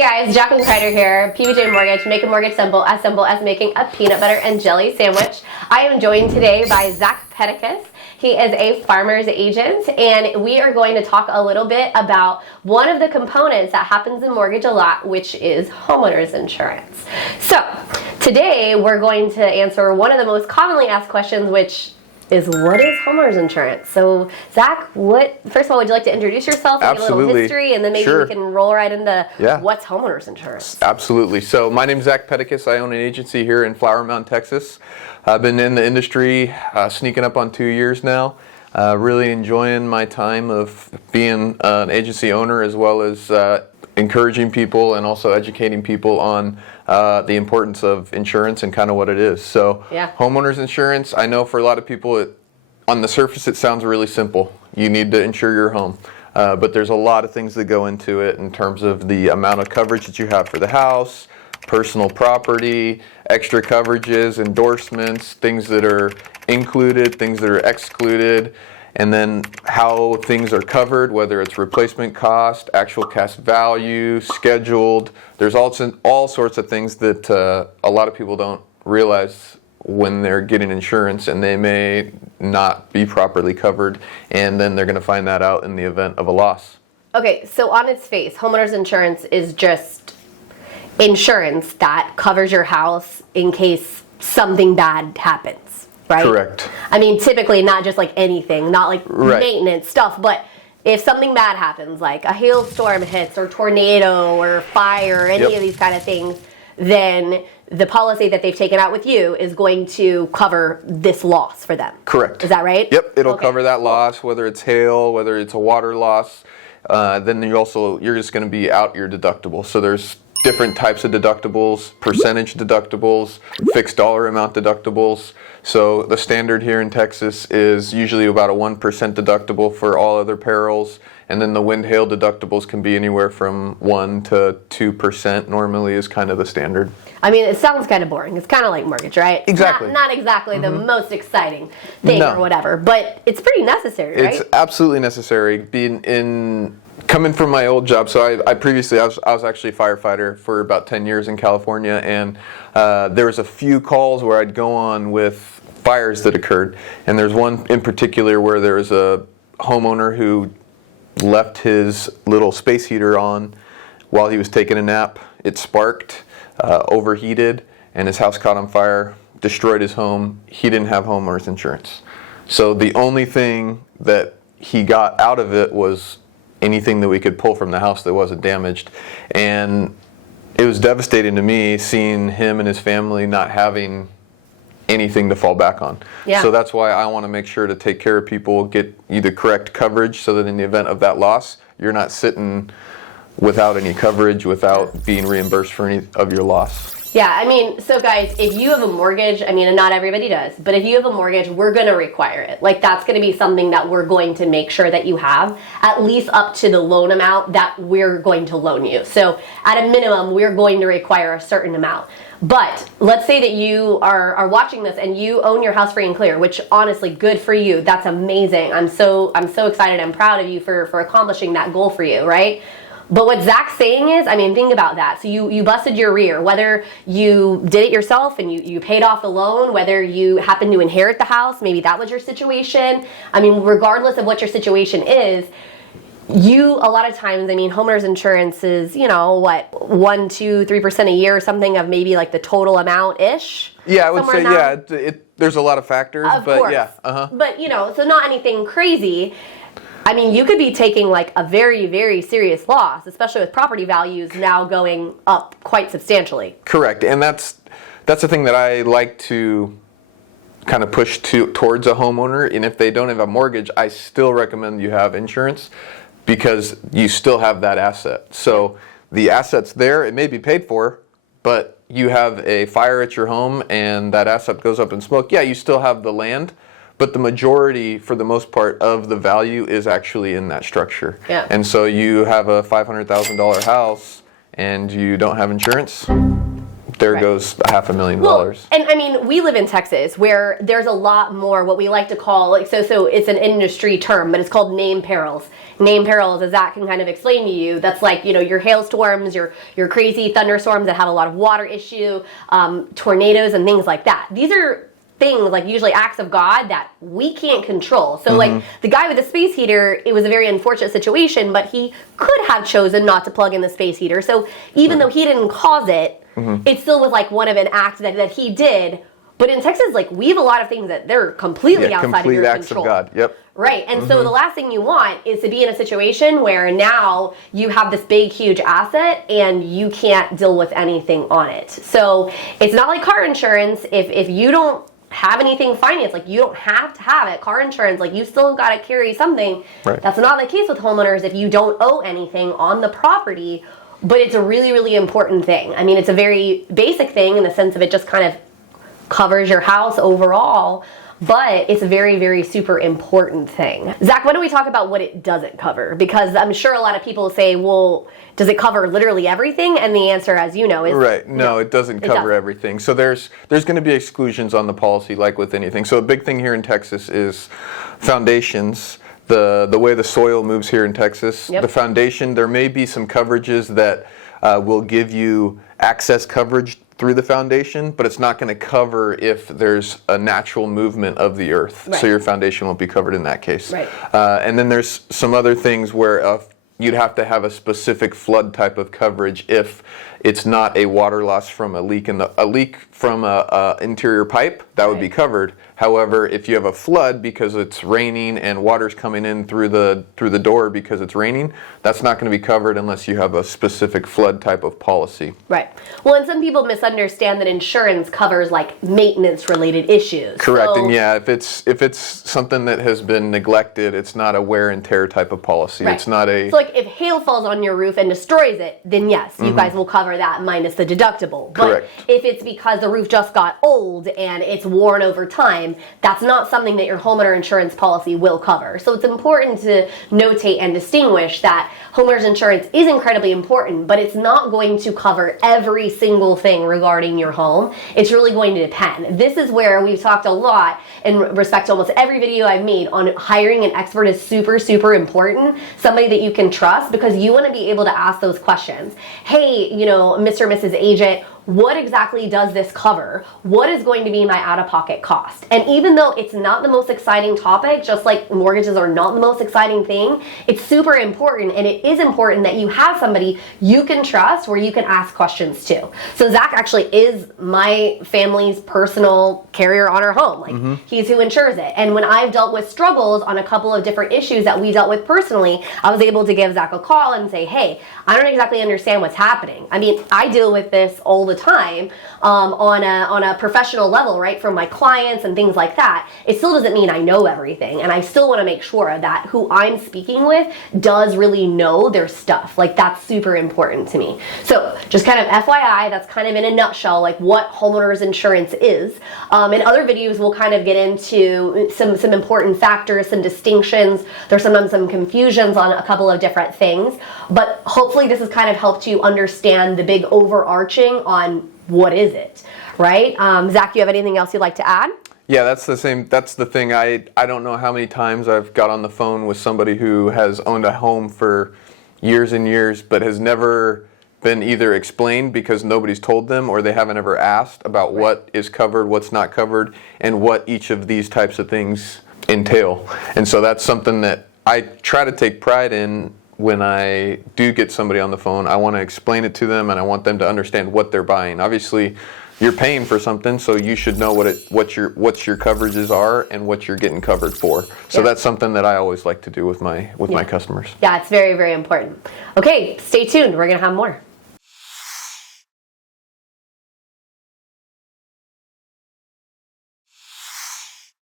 Hey guys, Jacqueline here, PBJ Mortgage, make a mortgage simple as making a peanut butter and jelly sandwich. I am joined today by Zack Pettikas. He is a farmer's agent, and we are going to talk a little bit about one of the components that happens in mortgage a lot, which is homeowners insurance. So today we're going to answer one of the most commonly asked questions, which is what is homeowners insurance? So Zack, first of all, would you like to introduce yourself and give a little history, and then maybe we can roll right into what's homeowners insurance? Absolutely. So my name is Zack Pettikas. I own an agency here in Flower Mound, Texas. I've been in the industry sneaking up on 2 years now. Really enjoying my time of being an agency owner, as well as encouraging people and also educating people on the importance of insurance and kind of what it is. So homeowners insurance, I know for a lot of people, on the surface it sounds really simple. You need to insure your home. But there's a lot of things that go into it in terms of the amount of coverage that you have for the house, personal property, extra coverages, endorsements, things that are included, things that are excluded, and then how things are covered, whether it's replacement cost, actual cash value, scheduled. There's also all sorts of things that a lot of people don't realize when they're getting insurance, and they may not be properly covered, and then they're going to find that out in the event of a loss. Okay, so on its face, homeowners insurance is just insurance that covers your house in case something bad happens, right? Correct. I mean, typically not just like anything, not like maintenance stuff, but if something bad happens, like a hailstorm hits or tornado or fire, any of these kind of things, then the policy that they've taken out with you is going to cover this loss for them. Correct. Is that right? Yep, it'll cover that loss, whether it's hail, whether it's a water loss. Then you're just going to be out your deductible. So there's different types of deductibles, percentage deductibles, fixed dollar amount deductibles. So the standard here in Texas is usually about a 1% deductible for all other perils, and then the wind hail deductibles can be anywhere from 1 to 2% normally is kind of the standard. I mean, it sounds kind of boring. It's kind of like mortgage, right? Exactly. Not exactly the most exciting thing or whatever, but it's pretty necessary, right? It's absolutely necessary. Coming from my old job, so I previously, I was actually a firefighter for about 10 years in California, and there was a few calls where I'd go on with fires that occurred, and there's one in particular where there was a homeowner who left his little space heater on while he was taking a nap. It sparked, overheated, and his house caught on fire, destroyed his home. He didn't have homeowners insurance. So the only thing that he got out of it was anything that we could pull from the house that wasn't damaged. And it was devastating to me seeing him and his family not having anything to fall back on. So that's why I want to make sure to take care of people, get you the correct coverage, so that in the event of that loss, you're not sitting without any coverage, without being reimbursed for any of your loss. Yeah, I mean, so guys, if you have a mortgage, I mean, and not everybody does, but if you have a mortgage, we're going to require it. Like, that's going to be something that we're going to make sure that you have, at least up to the loan amount that we're going to loan you. So at a minimum, we're going to require a certain amount. But let's say that you are watching this and you own your house free and clear, which honestly, good for you. That's amazing. I'm so excited and proud of you for accomplishing that goal for you, right? But what Zack's saying is, I mean, think about that. So you busted your rear, whether you did it yourself and you paid off the loan, whether you happened to inherit the house, maybe that was your situation. I mean, regardless of what your situation is, a lot of times, I mean, homeowners insurance is, 1%, 2%, 3% a year or something of maybe like the total amount-ish. Yeah, I would say, there's a lot of factors, of course. But, so not anything crazy. I mean, you could be taking like a very, very serious loss, especially with property values now going up quite substantially. Correct, and that's the thing that I like to kind of push towards a homeowner. And if they don't have a mortgage, I still recommend you have insurance, because you still have that asset. So the asset's there, it may be paid for, but you have a fire at your home and that asset goes up in smoke. Yeah, you still have the land, but the majority, for the most part, of the value is actually in that structure. Yeah. And so you have a $500,000 house and you don't have insurance, there goes $500,000. Well, and I mean, we live in Texas where there's a lot more what we like to call, like, so it's an industry term, but it's called name perils. Name perils, as Zach can kind of explain to you, that's like, you know, your hailstorms, your crazy thunderstorms that have a lot of water issue, tornadoes and things like that. These are things like usually acts of God that we can't control. So like the guy with the space heater, it was a very unfortunate situation, but he could have chosen not to plug in the space heater. So even though he didn't cause it, it still was like one of an act that he did. But in Texas, like, we have a lot of things that they're completely outside of your acts control. Of God. Yep. Right. And so the last thing you want is to be in a situation where now you have this big, huge asset and you can't deal with anything on it. So it's not like car insurance. If you don't have anything financed, like, you don't have to have it. Car insurance, like, you still got to carry something. Right. That's not the case with homeowners if you don't owe anything on the property. But it's a really, really important thing. I mean, it's a very basic thing in the sense of it just kind of covers your house overall, but it's a very, very super important thing. Zach, why don't we talk about what it doesn't cover? Because I'm sure a lot of people say, well, does it cover literally everything? And the answer, as you know, is right. No, it doesn't cover everything. So there's going to be exclusions on the policy, like with anything. So a big thing here in Texas is foundations. The way the soil moves here in Texas, the foundation, there may be some coverages that will give you access coverage through the foundation, but it's not going to cover if there's a natural movement of the earth. Right. So your foundation won't be covered in that case. Right. And then there's some other things where you'd have to have a specific flood type of coverage if it's not a water loss from a leak from a interior pipe, that would be covered. However, if you have a flood because it's raining and water's coming in through the door because it's raining, that's not going to be covered unless you have a specific flood type of policy. Right. Well, and some people misunderstand that insurance covers like maintenance related issues. Correct. So, and yeah, if it's something that has been neglected, it's not a wear and tear type of policy. right. It's not a So like if hail falls on your roof and destroys it, then yes, you guys will cover that minus the deductible. Correct. But if it's because the roof just got old and it's worn over time, that's not something that your homeowner insurance policy will cover. So it's important to notate and distinguish that homeowners insurance is incredibly important, but it's not going to cover every single thing regarding your home. It's really going to depend. This is where we've talked a lot in respect to almost every video I've made on hiring an expert is super, super important. Somebody that you can trust, because you want to be able to ask those questions. Hey, you know, Mr. or Mrs. Agent, what exactly does this cover? What is going to be my out-of-pocket cost? And even though it's not the most exciting topic, just like mortgages are not the most exciting thing, it's super important, and it is important that you have somebody you can trust where you can ask questions to. So Zach actually is my family's personal carrier on our home. Like, he's who insures it. And when I've dealt with struggles on a couple of different issues that we dealt with personally, I was able to give Zach a call and say, hey, I don't exactly understand what's happening. I mean, I deal with this all the time on a professional level, right, from my clients and things like that. It still doesn't mean I know everything, and I still want to make sure that who I'm speaking with does really know their stuff. Like, that's super important to me. So just kind of FYI, that's kind of in a nutshell like what homeowners insurance is. In other videos we'll kind of get into some important factors, some distinctions. There's sometimes some confusions on a couple of different things, but hopefully this has kind of helped you understand the big overarching on what is it, right? Zach, you have anything else you'd like to add? Yeah, that's the same. That's the thing. I don't know how many times I've got on the phone with somebody who has owned a home for years and years, but has never been either explained because nobody's told them, or they haven't ever asked about what is covered, what's not covered, and what each of these types of things entail. And so that's something that I try to take pride in. When I do get somebody on the phone, I want to explain it to them, and I want them to understand what they're buying. Obviously, you're paying for something, so you should know what your coverages are and what you're getting covered for. So that's something that I always like to do with my customers. Yeah, it's very, very important. Okay, stay tuned. We're going to have more.